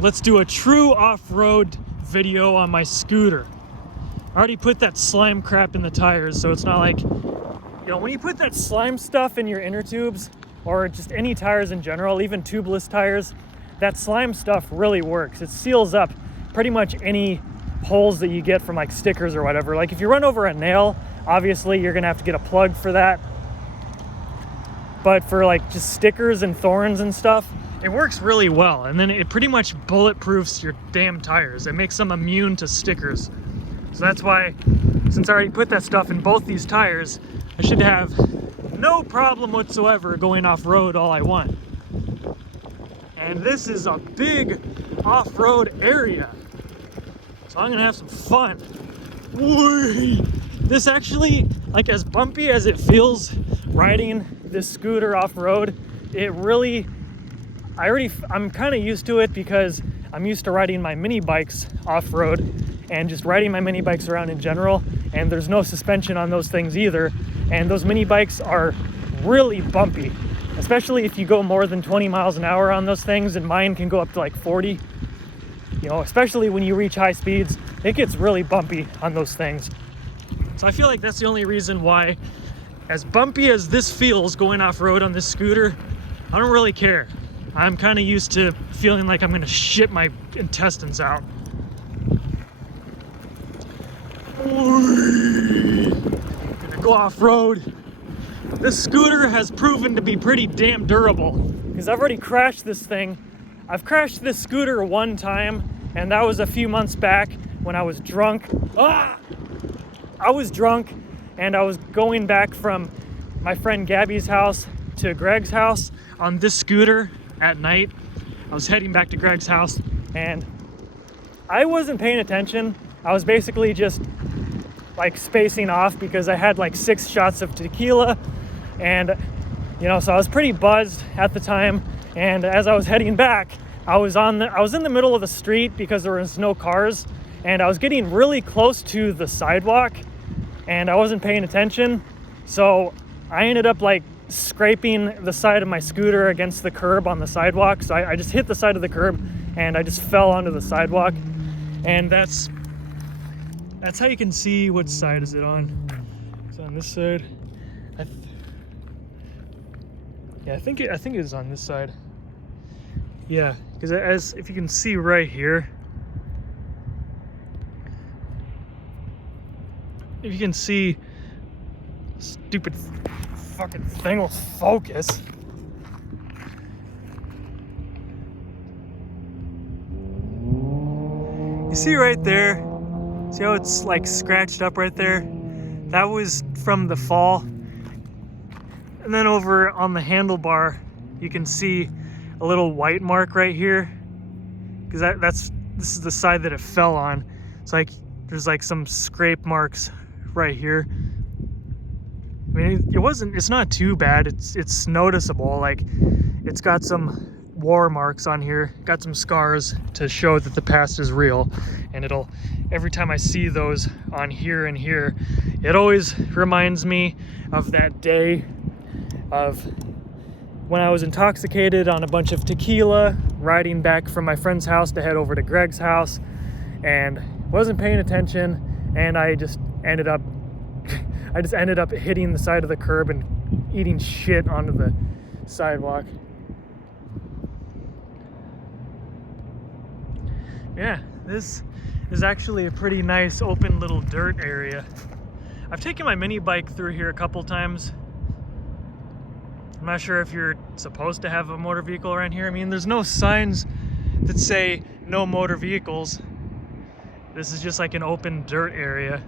Let's do a true off-road video on my scooter. I already put that slime crap in the tires, so it's not like, you know, when you put that slime stuff in your inner tubes, or just any tires in general, even tubeless tires, that slime stuff really works. It seals up pretty much any holes that you get from like stickers or whatever. Like if you run over a nail, obviously you're gonna have to get a plug for that. But for like just stickers and thorns and stuff, it works really well. And then it pretty much bulletproofs your damn tires. It makes them immune to stickers. So that's why, since I already put that stuff in both these tires, I should have no problem whatsoever going off-road all I want. And this is a big off-road area, so I'm gonna have some fun. Whee! This actually, like as bumpy as it feels riding this scooter off-road, it really, I'm kind of used to it because I'm used to riding my mini bikes off-road and just riding my mini bikes around in general, and there's no suspension on those things either. And those mini bikes are really bumpy, especially if you go more than 20 miles an hour on those things, and mine can go up to like 40. You know, especially when you reach high speeds, it gets really bumpy on those things. So I feel like that's the only reason why, as bumpy as this feels going off-road on this scooter, I don't really care. I'm kind of used to feeling like I'm gonna shit my intestines out. Gonna go off-road. This scooter has proven to be pretty damn durable, because I've already crashed this thing. I've crashed this scooter one time, and that was a few months back when I was drunk. I was drunk, and I was going back from my friend Gabby's house to Greg's house on this scooter at night. I was heading back to Greg's house, and I wasn't paying attention. I was basically just like spacing off because I had like 6 shots of tequila, and you know, so I was pretty buzzed at the time. And as I was heading back, I was in the middle of the street because there was no cars, and I was getting really close to the sidewalk, and I wasn't paying attention. So I ended up like scraping the side of my scooter against the curb on the sidewalk. So I just hit the side of the curb and I just fell onto the sidewalk. And that's how you can see what side is it on. It's on this side. I think it is on this side. Yeah, because as if you can see right here, if you can see, stupid fucking thing will focus. You see right there? See how it's like scratched up right there? That was from the fall. And then over on the handlebar, you can see a little white mark right here, because this is the side that it fell on. It's like there's like some scrape marks right here. I mean, it's not too bad. It's noticeable. Like, it's got some war marks on here, got some scars to show that the past is real. And every time I see those on here and here, it always reminds me of that day of when I was intoxicated on a bunch of tequila, riding back from my friend's house to head over to Greg's house, and wasn't paying attention, and I just ended up hitting the side of the curb and eating shit onto the sidewalk. Yeah, this is actually a pretty nice open little dirt area. I've taken my mini bike through here a couple times. I'm not sure if you're supposed to have a motor vehicle around here. I mean, there's no signs that say no motor vehicles. This is just like an open dirt area.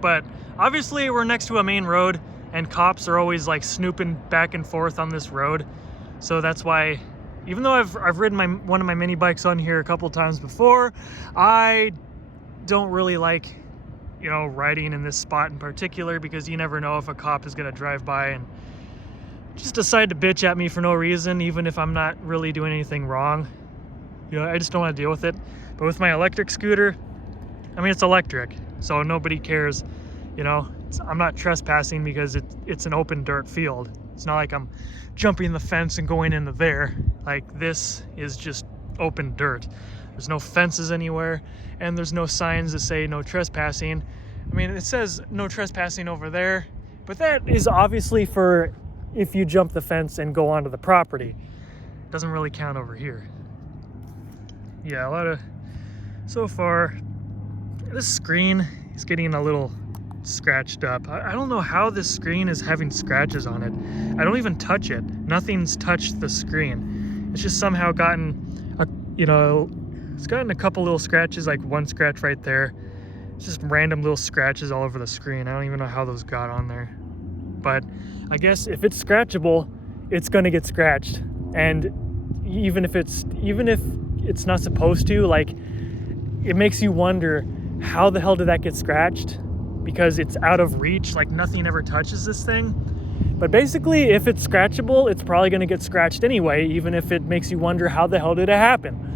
But obviously we're next to a main road, and cops are always like snooping back and forth on this road. So that's why, even though I've ridden one of my mini bikes on here a couple times before, I don't really like, you know, riding in this spot in particular, because you never know if a cop is gonna drive by and just decide to bitch at me for no reason, even if I'm not really doing anything wrong. You know, I just don't want to deal with it. But with my electric scooter, I mean, it's electric, so nobody cares You know, I'm not trespassing because it's an open dirt field. It's not like I'm jumping the fence and going into there. Like, this is just open dirt. There's no fences anywhere, and there's no signs that say no trespassing. I mean, it says no trespassing over there, but that is obviously for if you jump the fence and go onto the property. It doesn't really count over here. Yeah, a lot of, so far, this screen is getting a little scratched up. I don't know how this screen is having scratches on it. I don't even touch it. Nothing's touched the screen. It's just somehow gotten it's gotten a couple little scratches, like one scratch right there. It's just random little scratches all over the screen. I don't even know how those got on there. But I guess if it's scratchable, it's gonna get scratched. And even if it's not supposed to, like, it makes you wonder, how the hell did that get scratched? Because it's out of reach, like nothing ever touches this thing. But basically, if it's scratchable, it's probably gonna get scratched anyway, even if it makes you wonder how the hell did it happen.